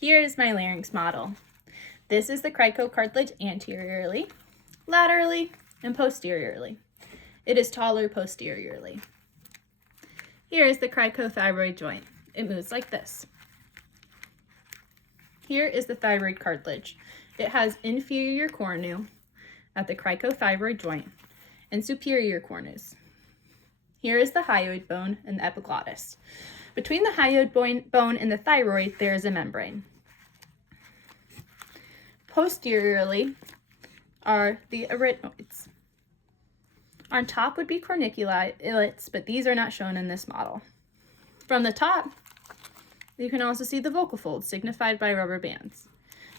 Here is my larynx model. This is the cricocartilage anteriorly, laterally, and posteriorly. It is taller posteriorly. Here is the cricothyroid joint. It moves like this. Here is the thyroid cartilage. It has inferior cornu at the cricothyroid joint and superior cornus. Here is the hyoid bone and the epiglottis. Between the hyoid bone and the thyroid, there is a membrane. Posteriorly are the arytenoids. On top would be corniculate, but these are not shown in this model. From the top, you can also see the vocal folds, signified by rubber bands.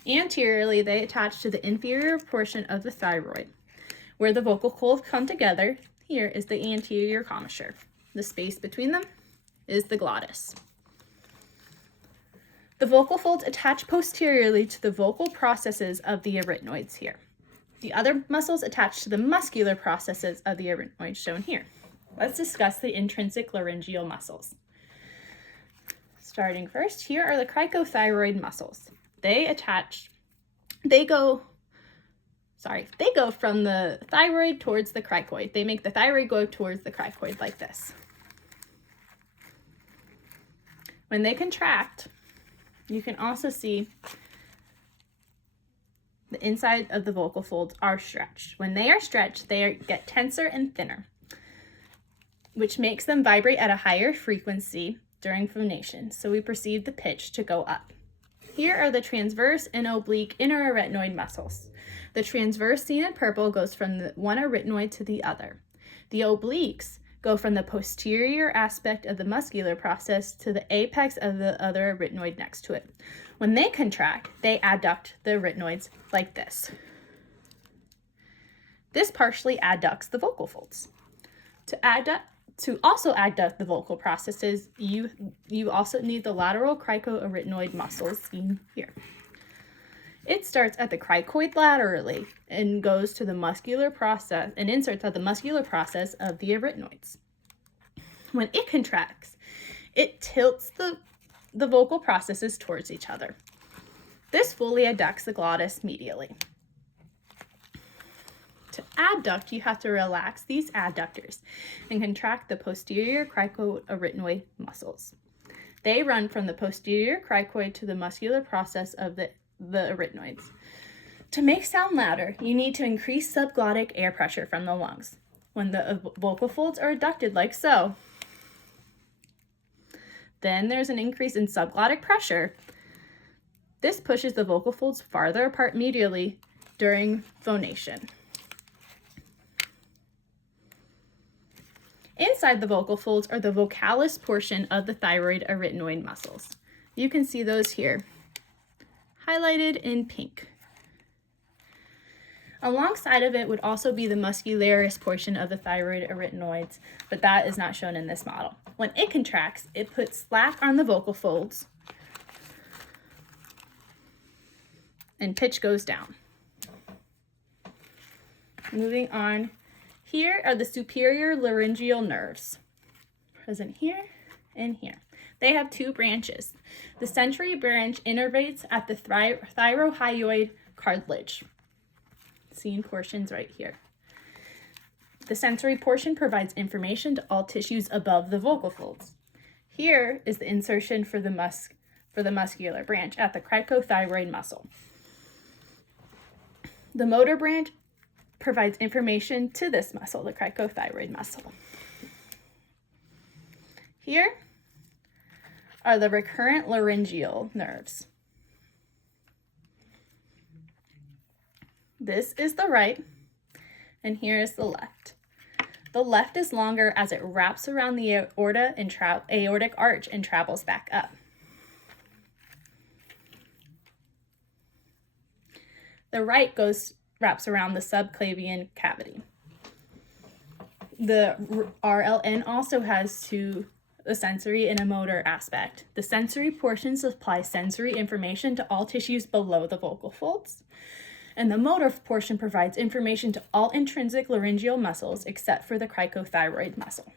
Anteriorly, they attach to the inferior portion of the thyroid. Where the vocal folds come together, here is the anterior commissure. The space between them is the glottis. The vocal folds attach posteriorly to the vocal processes of the arytenoids here. The other muscles attach to the muscular processes of the arytenoids shown here. Let's discuss the intrinsic laryngeal muscles. Starting first, here are the cricothyroid muscles. They go from the thyroid towards the cricoid. They make the thyroid go towards the cricoid like this. When they contract, you can also see the inside of the vocal folds are stretched. When they are stretched, they get tenser and thinner, which makes them vibrate at a higher frequency during phonation, so we perceive the pitch to go up. Here are the transverse and oblique inner arytenoid muscles. The transverse, seen in purple, goes from the one arytenoid to the other. The obliques go from the posterior aspect of the muscular process to the apex of the other arytenoid next to it. When they contract, they adduct the arytenoids like this. This partially adducts the vocal folds. To also adduct the vocal processes, you also need the lateral cricoarytenoid muscles seen here. It starts at the cricoid laterally and goes to the muscular process and inserts at the muscular process of the arytenoids. When it contracts, it tilts the vocal processes towards each other. This fully adducts the glottis medially. To adduct, you have to relax these adductors and contract the posterior cricoarytenoid muscles. They run from the posterior cricoid to the muscular process of the arytenoids. To make sound louder, you need to increase subglottic air pressure from the lungs. When the vocal folds are adducted like so, then there's an increase in subglottic pressure. This pushes the vocal folds farther apart medially during phonation. Inside the vocal folds are the vocalis portion of the thyroid arytenoid muscles. You can see those here, highlighted in pink. Alongside of it would also be the muscularis portion of the thyroid arytenoids, but that is not shown in this model. When it contracts, it puts slack on the vocal folds and pitch goes down. Moving on, here are the superior laryngeal nerves, present here and here. They have two branches. The sensory branch innervates at the thyrohyoid cartilage, seen portions right here. The sensory portion provides information to all tissues above the vocal folds. Here is the insertion for the muscular branch at the cricothyroid muscle. The motor branch provides information to this muscle, the cricothyroid muscle. Here are the recurrent laryngeal nerves. This is the right, and here is the left. The left is longer as it wraps around the aorta and aortic arch and travels back up. The right wraps around the subclavian cavity. The RLN also has a sensory and a motor aspect. The sensory portion supplies sensory information to all tissues below the vocal folds, and the motor portion provides information to all intrinsic laryngeal muscles except for the cricothyroid muscle.